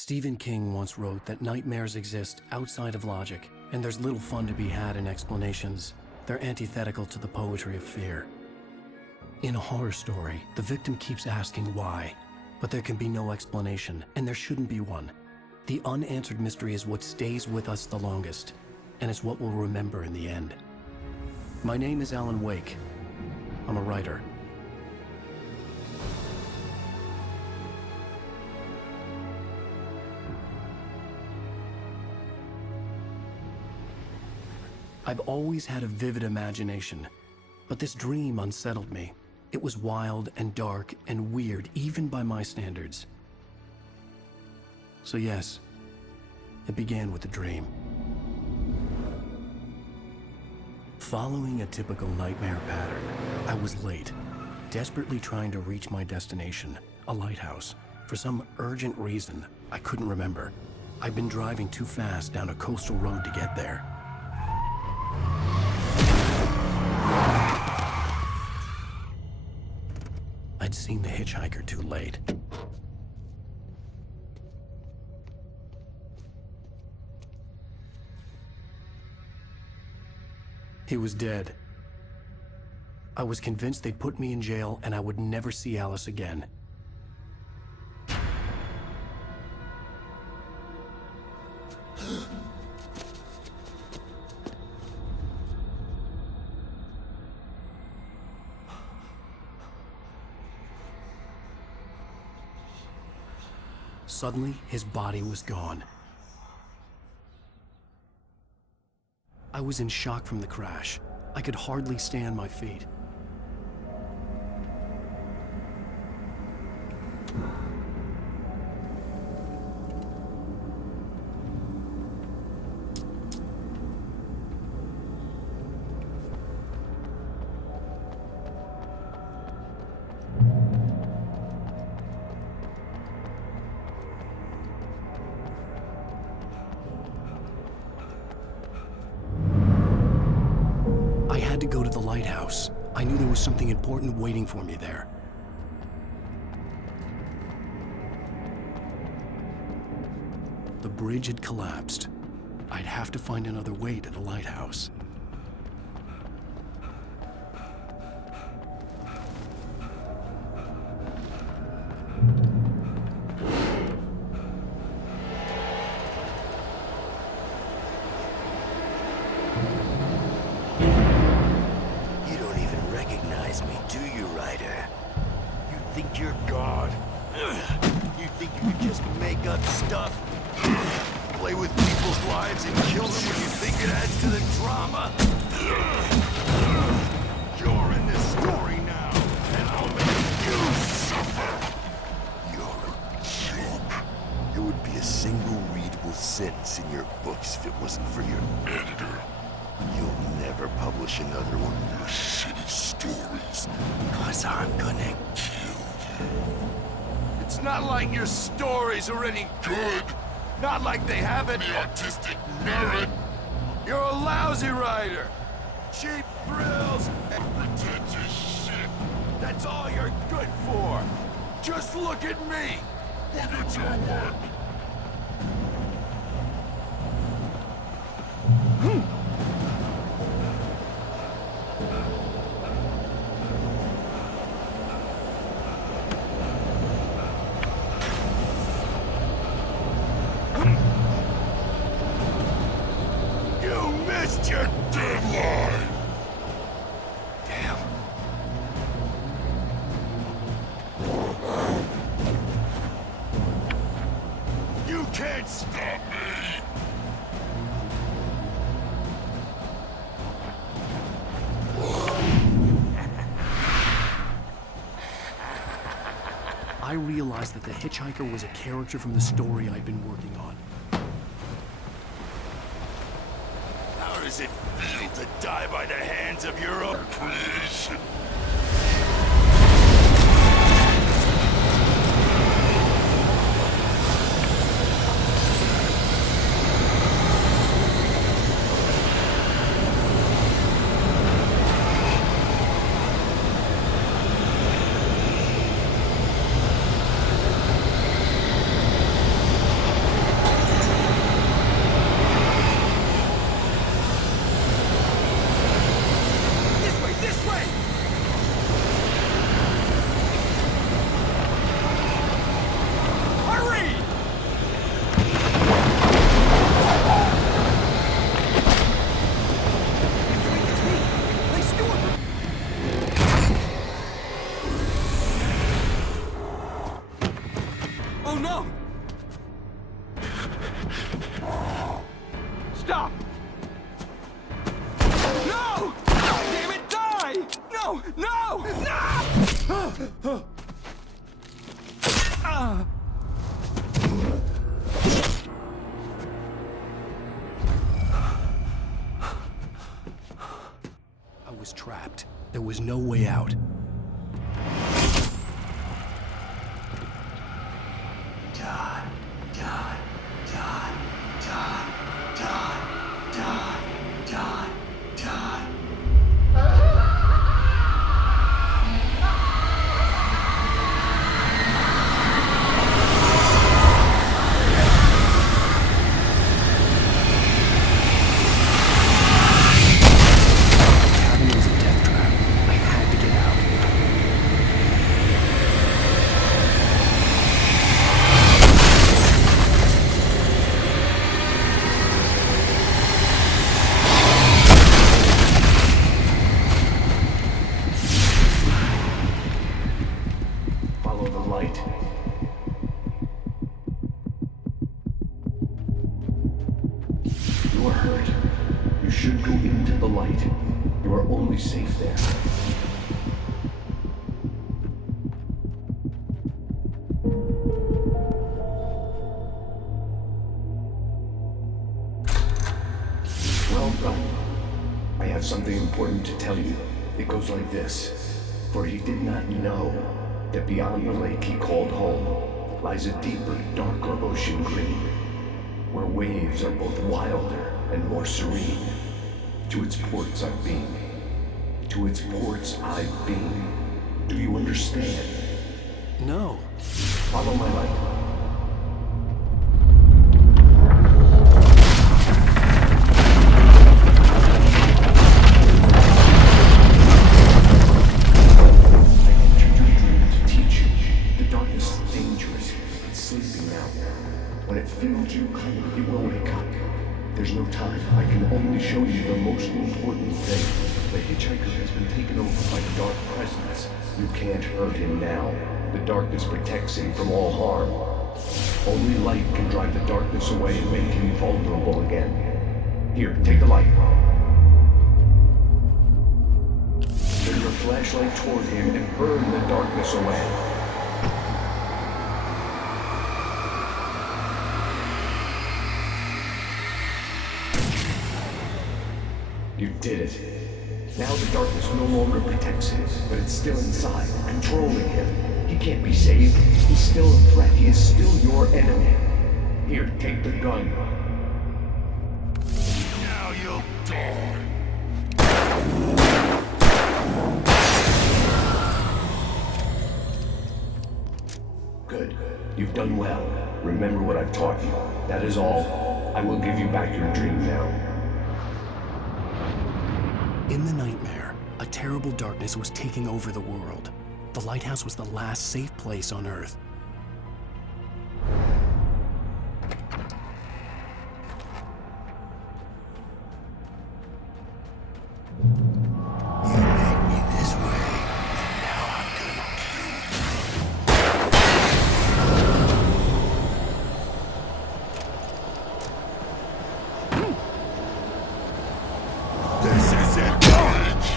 Stephen King once wrote that nightmares exist outside of logic, and there's little fun to be had in explanations. They're antithetical to the poetry of fear. In a horror story, the victim keeps asking why, but there can be no explanation, and there shouldn't be one. The unanswered mystery is what stays with us the longest, and it's what we'll remember in the end. My name is Alan Wake. I'm a writer. I've always had a vivid imagination, but this dream unsettled me. It was wild and dark and weird, even by my standards. So yes, it began with a dream. Following a typical nightmare pattern, I was late, desperately trying to reach my destination, a lighthouse. For some urgent reason, I couldn't remember. I'd been driving too fast down a coastal road to get there. I'd seen the hitchhiker too late. He was dead. I was convinced they'd put me in jail and I would never see Alice again. Suddenly, his body was gone. I was in shock from the crash. I could hardly stay on my feet. To go to the lighthouse. I knew there was something important waiting for me there. The bridge had collapsed. I'd have to find another way to the lighthouse. You're God. You think you can just make up stuff? Play with people's lives and kill them when you think it adds to the drama? You're in this story now, and I'll make you suffer! You're a joke. It would be a single readable sentence in your books if it wasn't for your editor. You'll never publish another one of your shitty stories, 'cause I'm gonna kill you. It's not like your stories are any good. Not like they have any artistic merit. You're a lousy writer. Cheap thrills and pretentious shit. That's all you're good for. Just look at me. Look at your work. Your deadline! Damn. You can't stop me! I realized that the hitchhiker was a character from the story I'd been working on. How does it feel to die by the hands of your own creation? Oh no! Stop! No! Damn it, die! No! No! No! I was trapped. There was no way out. Die, die, die, die, die, die, die, die. The cabin was a death trap. I had to get out. Follow the light. You are hurt. You should go into the light. You are only safe there. Well done. I have something important to tell you. It goes like this. For he did not know that beyond the lake he called home lies a deeper, darker ocean green, where waves are both wilder and more serene. To its ports I've been. To its ports I've been. Do you understand? No. Follow my light. I entered your dream to teach you. The darkness is dangerous. It's sleeping now. When it feels you coming, it will wake up. There's no time. I can only show you the most important thing. The hitchhiker has been taken over by the dark presence. You can't hurt him now. The darkness protects him from all harm. Only light can drive the darkness away and make him vulnerable again. Here, take the light. Turn your flashlight toward him and burn the darkness away. You did it. Now the darkness no longer protects him, but it's still inside, controlling him. He can't be saved. He's still a threat. He is still your enemy. Here, take the gun. Now you'll die. Good. You've done well. Remember what I've taught you. That is all. I will give you back your dream now. In the nightmare, a terrible darkness was taking over the world. The lighthouse was the last safe place on Earth. You made me this way, and now I'm gonna kill you. This is it, George!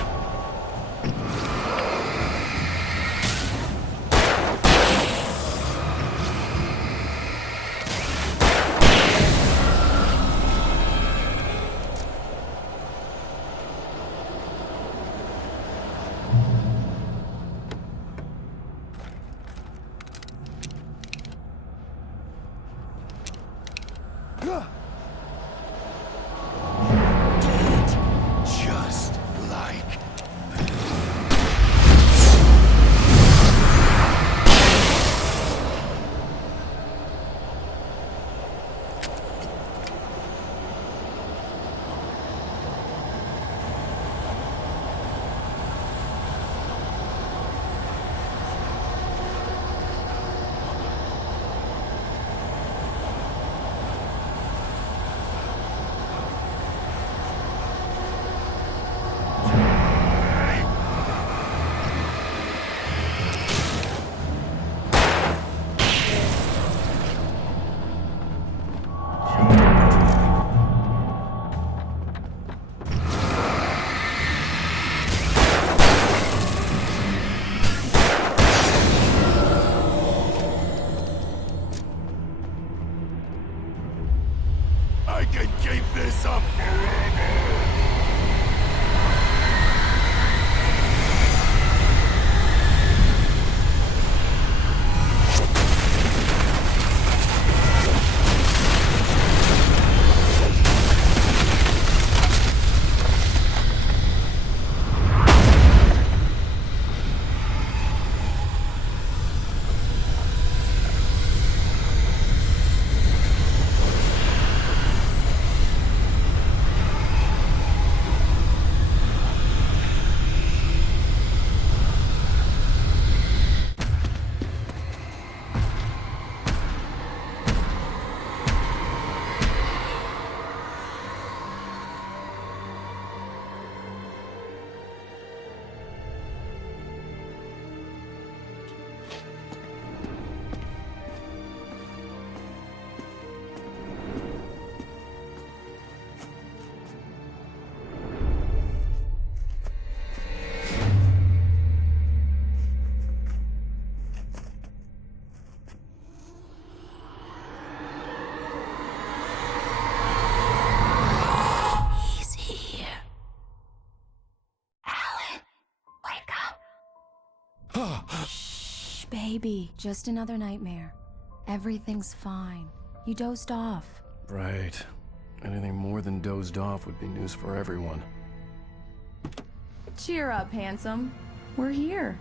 Just like keep this up forever! Shh, baby. Just another nightmare. Everything's fine. You dozed off. Right. Anything more than dozed off would be news for everyone. Cheer up, handsome. We're here.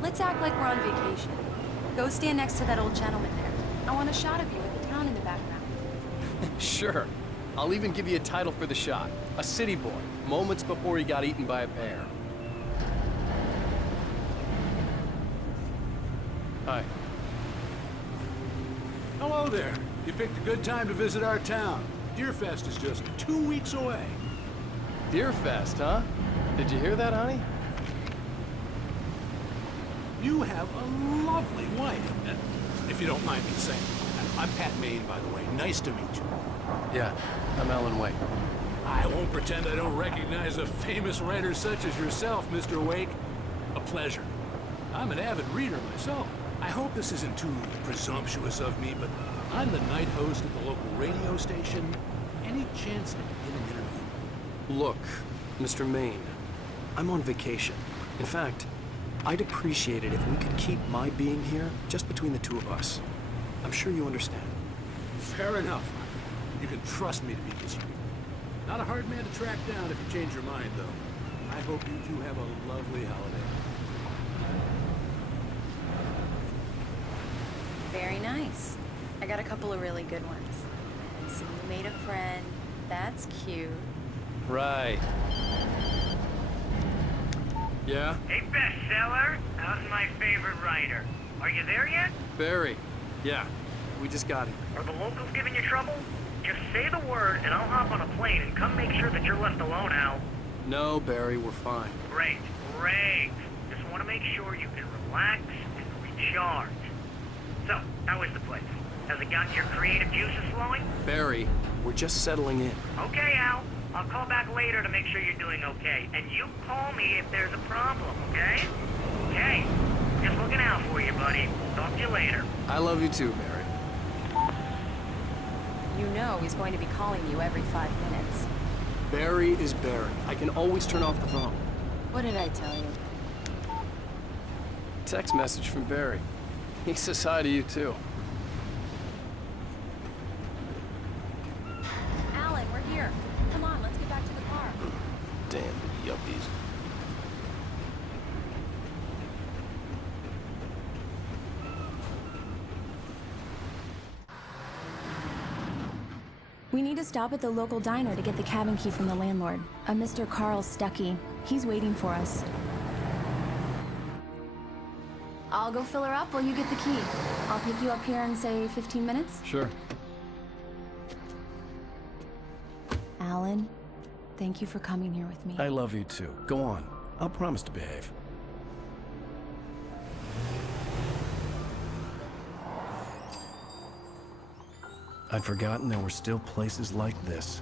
Let's act like we're on vacation. Go stand next to that old gentleman there. I want a shot of you with the town in the background. Sure. I'll even give you a title for the shot. A city boy, moments before he got eaten by a bear. Hi. Hello there. You picked a good time to visit our town. Deerfest is just 2 weeks away. Deerfest, huh? Did you hear that, honey? You have a lovely wife, if you don't mind me saying. I'm Pat Maine, by the way. Nice to meet you. Yeah, I'm Alan Wake. I won't pretend I don't recognize a famous writer such as yourself, Mr. Wake. A pleasure. I'm an avid reader myself. I hope this isn't too presumptuous of me, but I'm the night host at the local radio station. Any chance I could get an interview? Look, Mr. Maine, I'm on vacation. In fact, I'd appreciate it if we could keep my being here just between the two of us. I'm sure you understand. Fair enough. You can trust me to be discreet. Not a hard man to track down if you change your mind, though. I hope you two have a lovely holiday. Very nice. I got a couple of really good ones. I see you made a friend. That's cute. Right. Yeah? Hey, bestseller, how's my favorite writer? Are you there yet? Barry. Yeah, we just got him. Are the locals giving you trouble? Just say the word and I'll hop on a plane and come make sure that you're left alone, Al. No, Barry, we're fine. Great, great. Just want to make sure you can relax and recharge. So, how is the place? Has it got your creative juices flowing? Barry, we're just settling in. Okay, Al. I'll call back later to make sure you're doing okay. And you call me if there's a problem, okay? Okay. Just looking out for you, buddy. Talk to you later. I love you too, Barry. You know he's going to be calling you every 5 minutes. Barry is Barry. I can always turn off the phone. What did I tell you? Text message from Barry. He says hi to you too. Alan, we're here. Come on, let's get back to the car. Damn yuppies. We need to stop at the local diner to get the cabin key from the landlord, a Mr. Carl Stuckey. He's waiting for us. I'll go fill her up while you get the key. I'll pick you up here in, say, 15 minutes? Sure. Alan, thank you for coming here with me. I love you too. Go on. I'll promise to behave. I'd forgotten there were still places like this.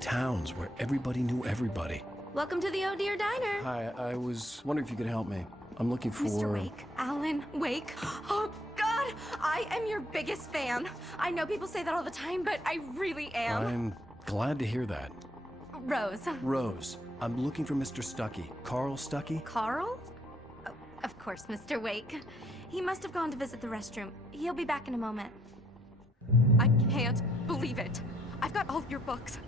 Towns where everybody knew everybody. Welcome to the Oh Dear Diner. Hi, I was wondering if you could help me. I'm looking for... Mr. Wake. Alan Wake. Oh, God! I am your biggest fan. I know people say that all the time, but I really am. I'm glad to hear that. Rose. Rose, I'm looking for Mr. Stuckey. Carl Stuckey? Carl? Oh, of course, Mr. Wake. He must have gone to visit the restroom. He'll be back in a moment. I can't believe it. I've got all of your books.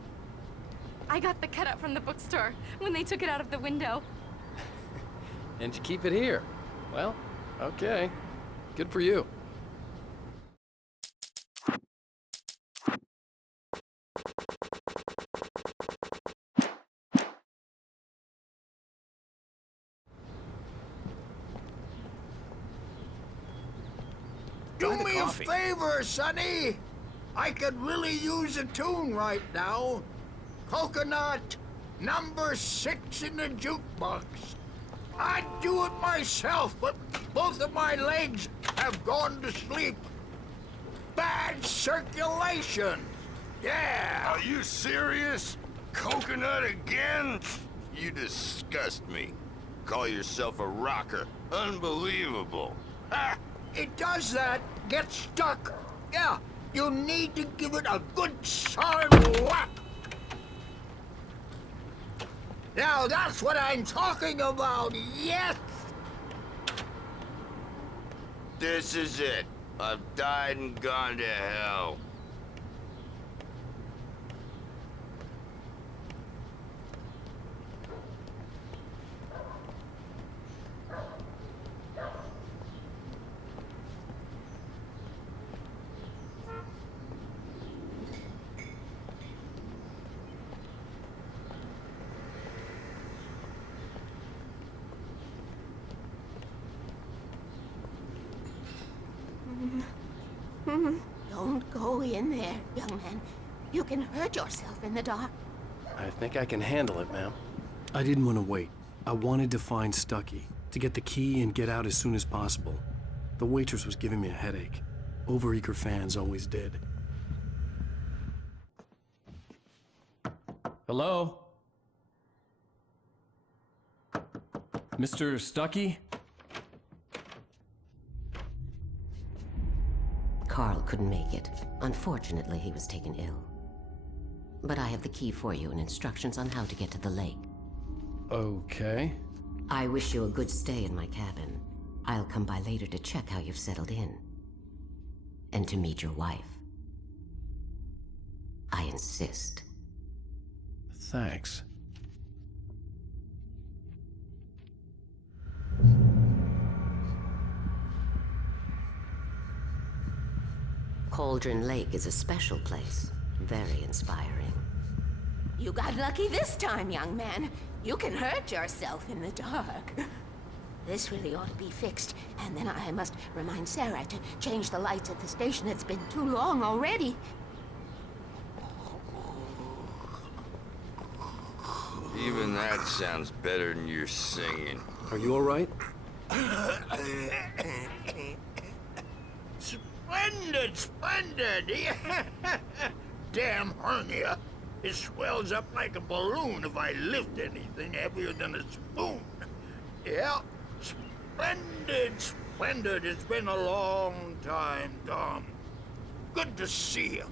I got the cutout from the bookstore when they took it out of the window. And you keep it here. Well, okay. Good for you. Do me a favor, Sonny. I could really use a tune right now. Coconut, number 6 in the jukebox. I'd do it myself, but both of my legs have gone to sleep. Bad circulation. Yeah. Are you serious? Coconut again? You disgust me. Call yourself a rocker. Unbelievable. Ha! It does that. Get stuck. Yeah, you need to give it a good solid whack. Now that's what I'm talking about, yes! This is it. I've died and gone to hell. Don't go in there, young man. You can hurt yourself in the dark. I think I can handle it, ma'am. I didn't want to wait. I wanted to find Stuckey, to get the key and get out as soon as possible. The waitress was giving me a headache. Overeager fans always did. Hello? Mr. Stuckey? Carl couldn't make it. Unfortunately, he was taken ill. But I have the key for you and instructions on how to get to the lake. Okay. I wish you a good stay in my cabin. I'll come by later to check how you've settled in. And to meet your wife. I insist. Thanks. Cauldron Lake is a special place. Very inspiring. You got lucky this time, young man. You can hurt yourself in the dark. This really ought to be fixed, and then I must remind Sarah to change the lights at the station. It's been too long already. Even that sounds better than your singing. Are you all right? Splendid, splendid! Damn hernia. It swells up like a balloon if I lift anything heavier than a spoon. Yeah, splendid, splendid. It's been a long time, Tom. Good to see you.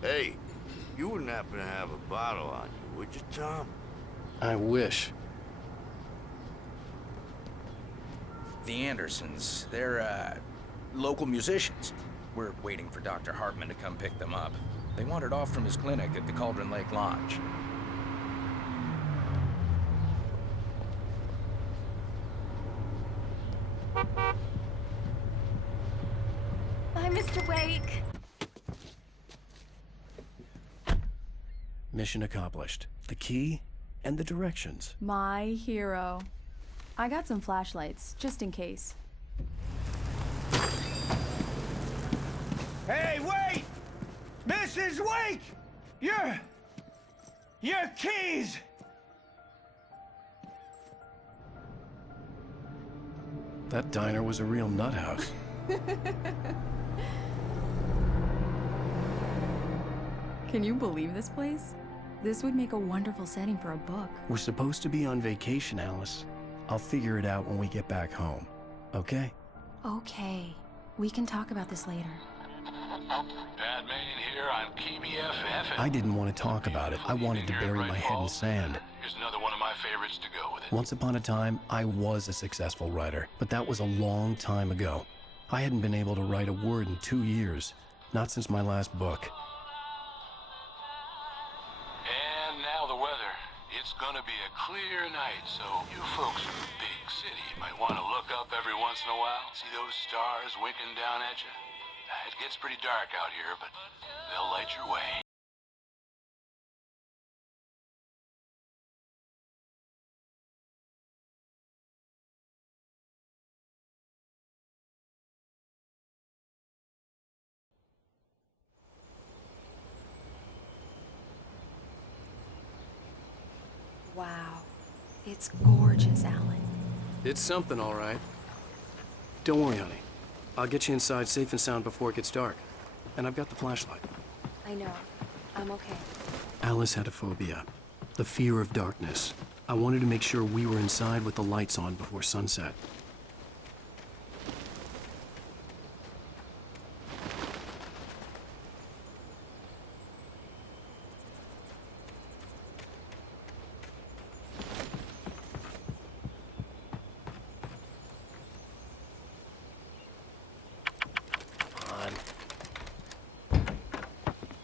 Hey, you wouldn't happen to have a bottle on you, would you, Tom? I wish. The Andersons, they're, local musicians. We're waiting for Dr. Hartman to come pick them up. They wandered off from his clinic at the Cauldron Lake Lodge. Bye, Mr. Wake. Mission accomplished. The key and the directions. My hero. I got some flashlights, just in case. Hey, wait! Mrs. Wake! Your keys! That diner was a real nut house. Can you believe this place? This would make a wonderful setting for a book. We're supposed to be on vacation, Alice. I'll figure it out when we get back home. Okay? Okay. We can talk about this later. Pat Main here on KBF-FM. I didn't want to talk about it. I wanted to bury my head in sand. Here's another one of my favorites to go with it. Once upon a time, I was a successful writer, but that was a long time ago. I hadn't been able to write a word in 2 years, not since my last book. And now the weather. It's gonna be a clear night, so you folks in the big city might want to look up every once in a while. See those stars winking down at you? It gets pretty dark out here, but they'll light your way. Wow. It's gorgeous, Alan. It's something, all right. Don't worry, honey. I'll get you inside safe and sound before it gets dark. And I've got the flashlight. I know. I'm okay. Alice had a phobia. The fear of darkness. I wanted to make sure we were inside with the lights on before sunset.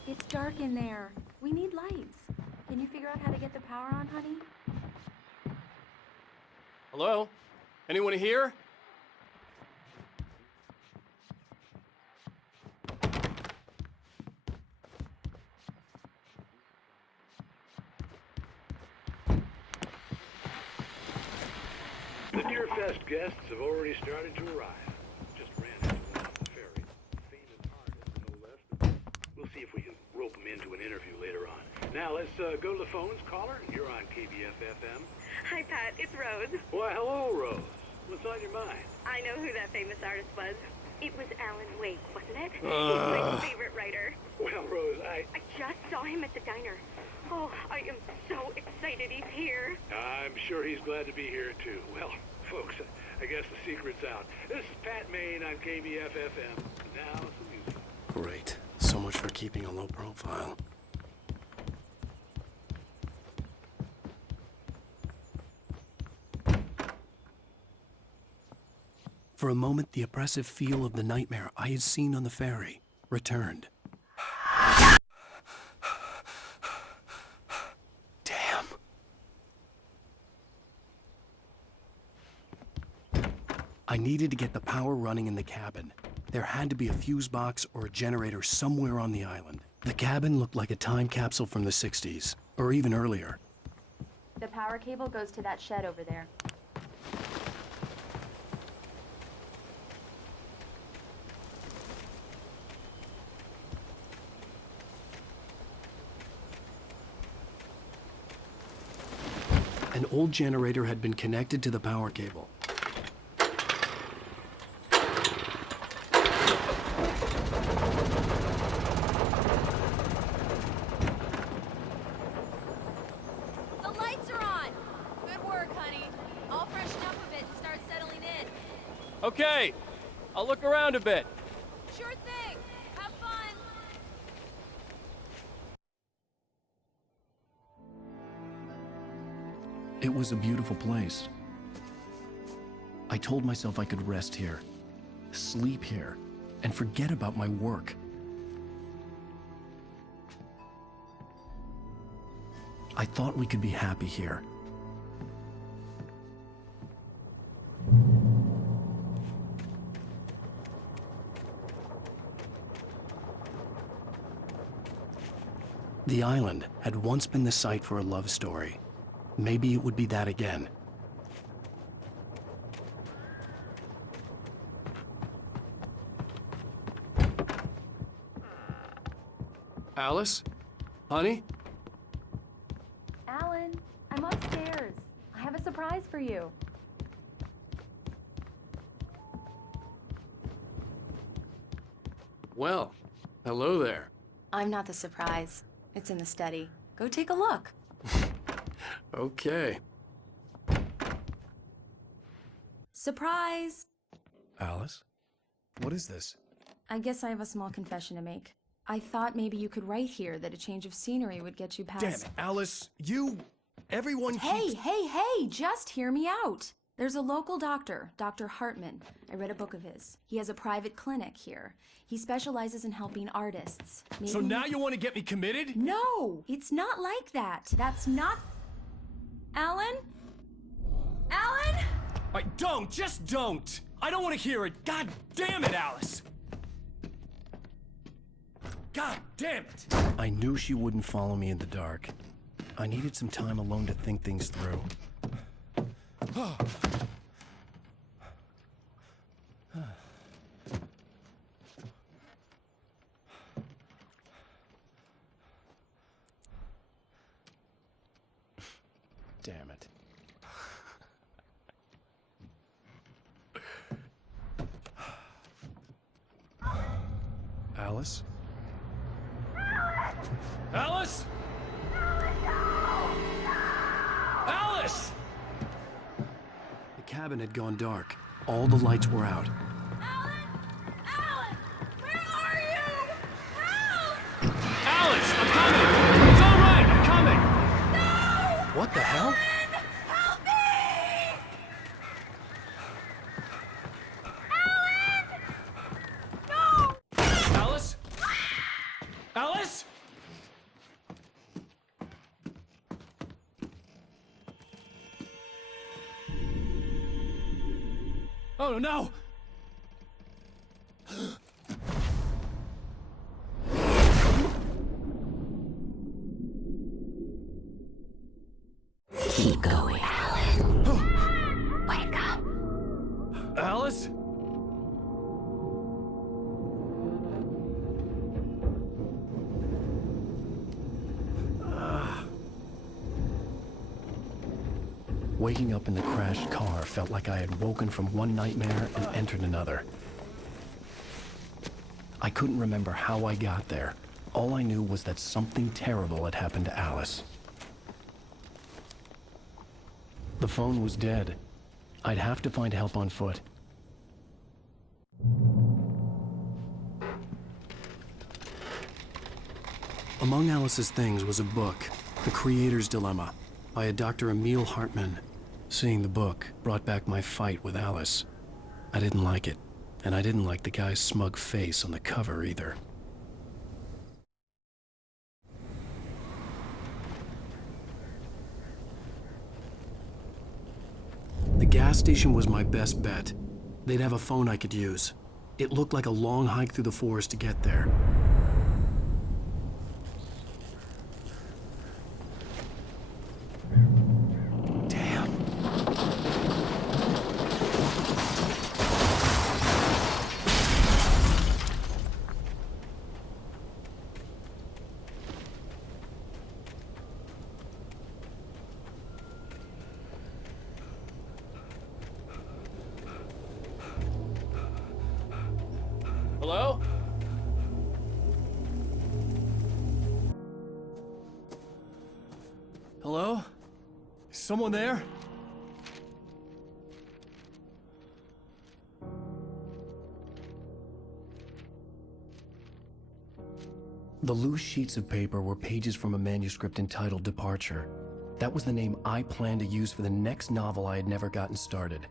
It's dark in there. We need lights. Can you figure out how to get the power on, honey? Hello? Anyone here? The Deerfest guests have already started to arrive. Just ran into one on the ferry. Famous artist, no less. But we'll see if we can rope them into an interview later on. Now let's go to the phones. Caller, you're on KBF-FM. Hi, Pat. It's Rose. Why, hello, Rose. What's on your mind? I know who that famous artist was. It was Alan Wake, wasn't it? He's my favorite writer. Well, Rose, I just saw him at the diner. Oh, I am so excited he's here. I'm sure he's glad to be here, too. Well, folks, I guess the secret's out. This is Pat Main on KBF-FM. Now, some music. Great. So much for keeping a low profile. For a moment, the oppressive feel of the nightmare I had seen on the ferry returned. Damn. I needed to get the power running in the cabin. There had to be a fuse box or a generator somewhere on the island. The cabin looked like a time capsule from the 60s, or even earlier. The power cable goes to that shed over there. An old generator had been connected to the power cable. The lights are on! Good work, honey. I'll freshen up a bit and start settling in. Okay, I'll look around a bit. Sure thing! Have fun! It was a beautiful place. I told myself I could rest here, sleep here, and forget about my work. I thought we could be happy here. The island had once been the site for a love story. Maybe it would be that again. Alice? Honey? Alan, I'm upstairs. I have a surprise for you. Well, hello there. I'm not the surprise. It's in the study. Go take a look. Okay. Surprise! Alice? What is this? I guess I have a small confession to make. I thought maybe you could write here that a change of scenery would get you past... Damn it, Alice! Everyone Hey, just hear me out! There's a local doctor, Dr. Hartman. I read a book of his. He has a private clinic here. He specializes in helping artists. So now you want to get me committed? No! It's not like that. That's not... Alan? Alan? Just don't! I don't want to hear it! God damn it, Alice! God damn it! I knew she wouldn't follow me in the dark. I needed some time alone to think things through. Damn it. Alice? Alice? Alice! The cabin had gone dark. All the lights were out. Alice, I'm coming! It's all right, I'm coming! What the hell? Alice? Alice? Oh no! Keep going, Alan. Wake up. Alice? Waking up in the crashed car felt like I had woken from one nightmare and entered another. I couldn't remember how I got there. All I knew was that something terrible had happened to Alice. The phone was dead. I'd have to find help on foot. Among Alice's things was a book, The Creator's Dilemma, by a Dr. Emil Hartman. Seeing the book brought back my fight with Alice. I didn't like it, and I didn't like the guy's smug face on the cover either. The gas station was my best bet. They'd have a phone I could use. It looked like a long hike through the forest to get there. Hello? Hello? Is someone there? The loose sheets of paper were pages from a manuscript entitled Departure. That was the name I planned to use for the next novel I had never gotten started.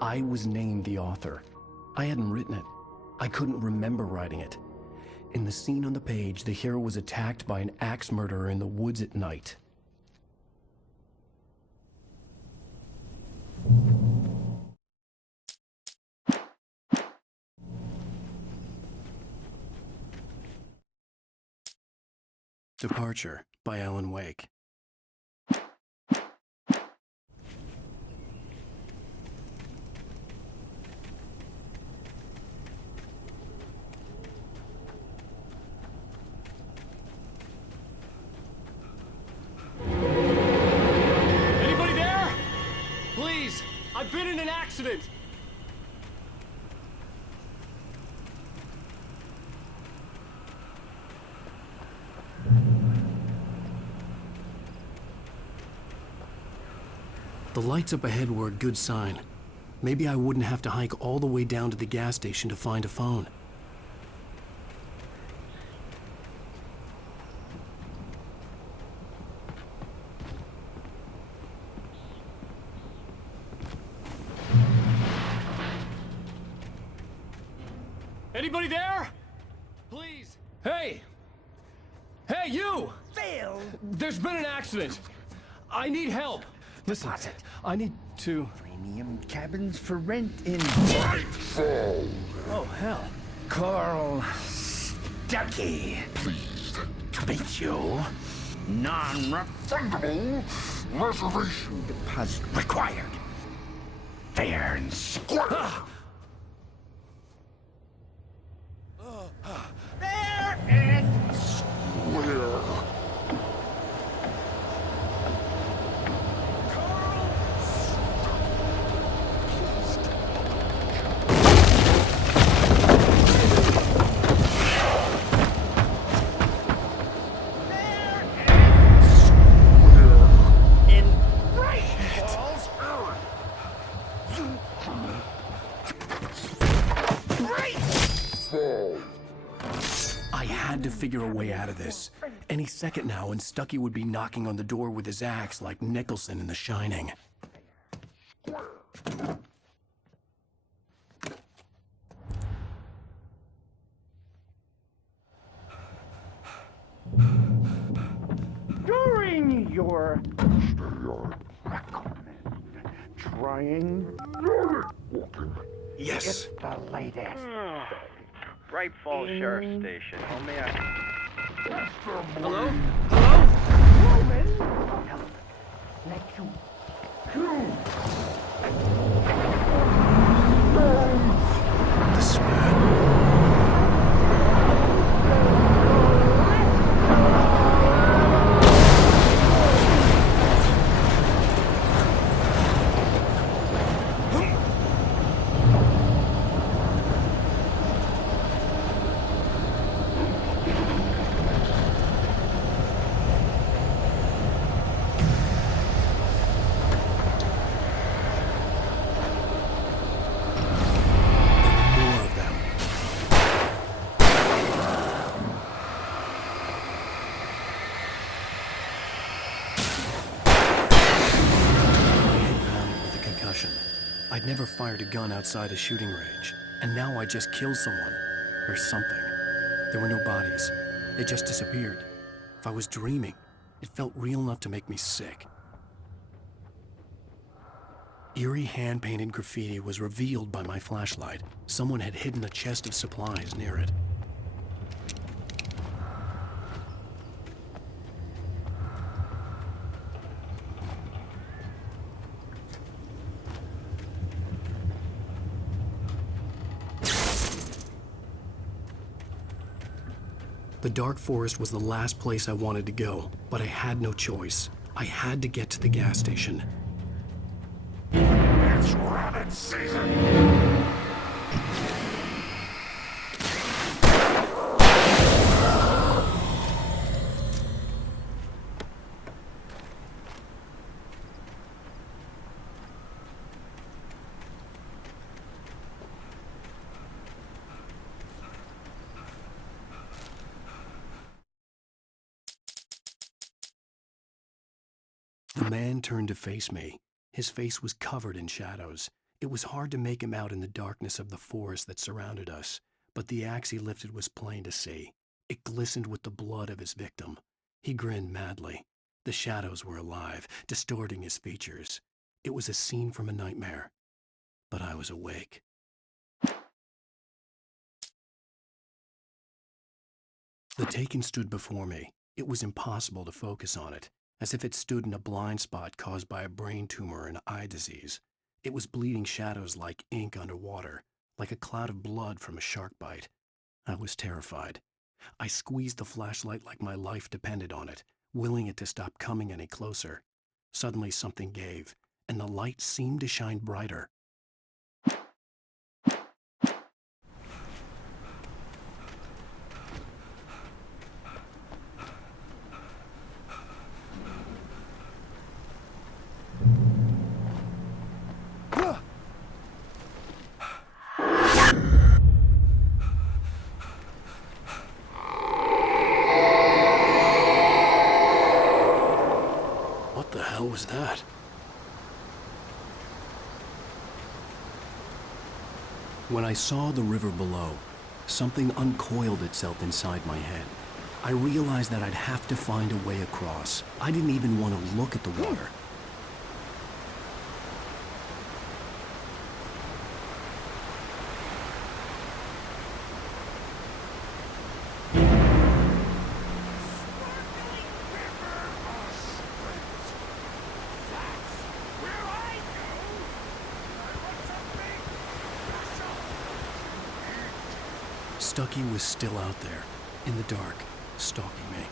I was named the author. I hadn't written it. I couldn't remember writing it. In the scene on the page, the hero was attacked by an axe murderer in the woods at night. Departure by Alan Wake. Anybody there? Please, I've been in an accident. The lights up ahead were a good sign. Maybe I wouldn't have to hike all the way down to the gas station to find a phone. Anybody there? Please. Hey! Hey, you! Phil! There's been an accident. I need help. Listen, I need to... Premium cabins for rent in... Nightfall! Oh, hell. Carl Stuckey. Pleased To meet you. Non-refundable reservation deposit required. Fair and square. Fair and square. I had to figure a way out of this. Any second now, and Stuckey would be knocking on the door with his axe like Nicholson in The Shining. During your trying Yes. it's the latest. Bright Falls Sheriff Station. How may I... Hello? Hello? Roman, help. Let you choose. The spirit. I'd never fired a gun outside a shooting range, and now I just killed someone. Or something. There were no bodies. They just disappeared. If I was dreaming, it felt real enough to make me sick. Eerie hand-painted graffiti was revealed by my flashlight. Someone had hidden a chest of supplies near it. The dark forest was the last place I wanted to go, but I had no choice. I had to get to the gas station. It's rabbit season! The man turned to face me. His face was covered in shadows. It was hard to make him out in the darkness of the forest that surrounded us, but the axe he lifted was plain to see. It glistened with the blood of his victim. He grinned madly. The shadows were alive, distorting his features. It was a scene from a nightmare, but I was awake. The Taken stood before me. It was impossible to focus on it, as if it stood in a blind spot caused by a brain tumor and eye disease. It was bleeding shadows like ink underwater, like a cloud of blood from a shark bite. I was terrified. I squeezed the flashlight like my life depended on it, willing it to stop coming any closer. Suddenly something gave, and the light seemed to shine brighter. What the hell was that? When I saw the river below, something uncoiled itself inside my head. I realized that I'd have to find a way across. I didn't even want to look at the water. Stucky was still out there, in the dark, stalking me.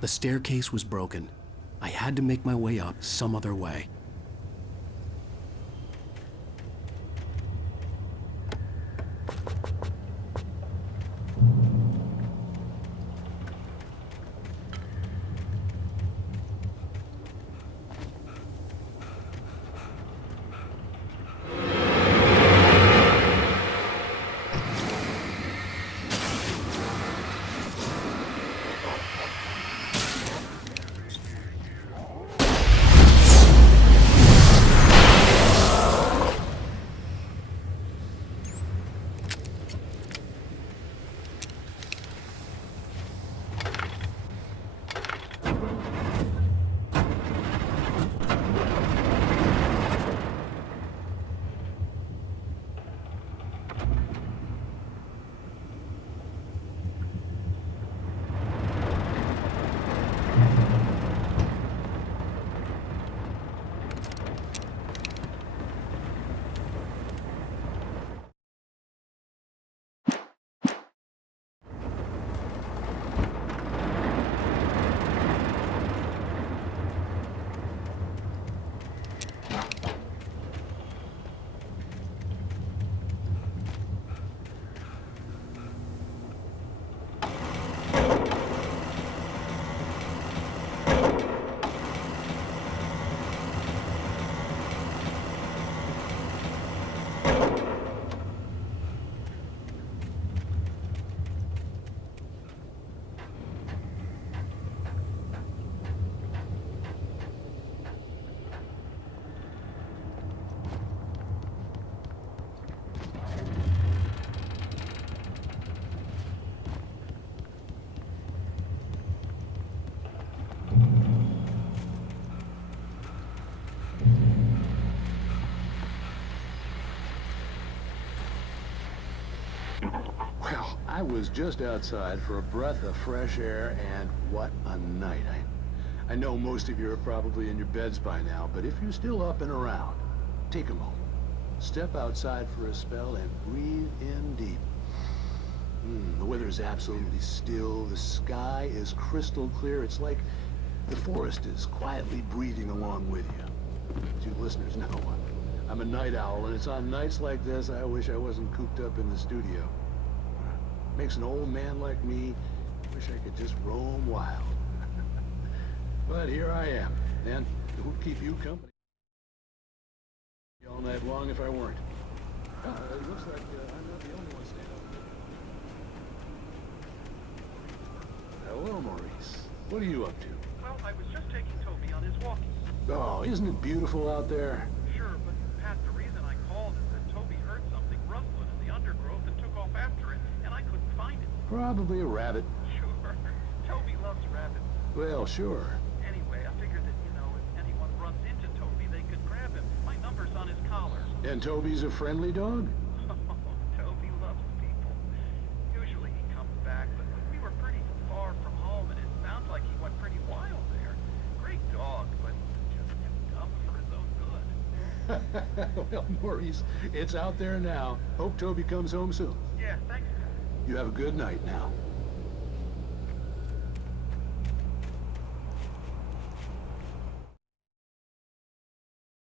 The staircase was broken. I had to make my way up some other way. Well, I was just outside for a breath of fresh air, and what a night. I know most of you are probably in your beds by now, but if you're still up and around, take a moment. Step outside for a spell and breathe in deep. The weather is absolutely still. The sky is crystal clear. It's like the forest is quietly breathing along with you. As you listeners know, I'm a night owl, and it's on nights like this I wish I wasn't cooped up in the studio. Makes an old man like me wish I could just roam wild. But here I am, and it would keep you company all night long if I weren't. It looks like I'm not the only one staying up. Hello, Maurice. What are you up to? Well, I was just taking Toby on his walkies. Oh, isn't it beautiful out there? Sure, but Pat, the reason I called is that Toby heard something rustling in the undergrowth and took off after it, and I couldn't find it. Probably a rabbit. Sure. Toby loves rabbits. Well, sure. Anyway, I figured that, if anyone runs into Toby, they could grab him. My number's on his collar. And Toby's a friendly dog? Toby loves people. Usually he comes back, but we were pretty far from home, and it sounds like he went pretty wild there. Great dog, but just too dumb for his own good. Well, Maurice, it's out there now. Hope Toby comes home soon. Yeah, thanks. You have a good night now.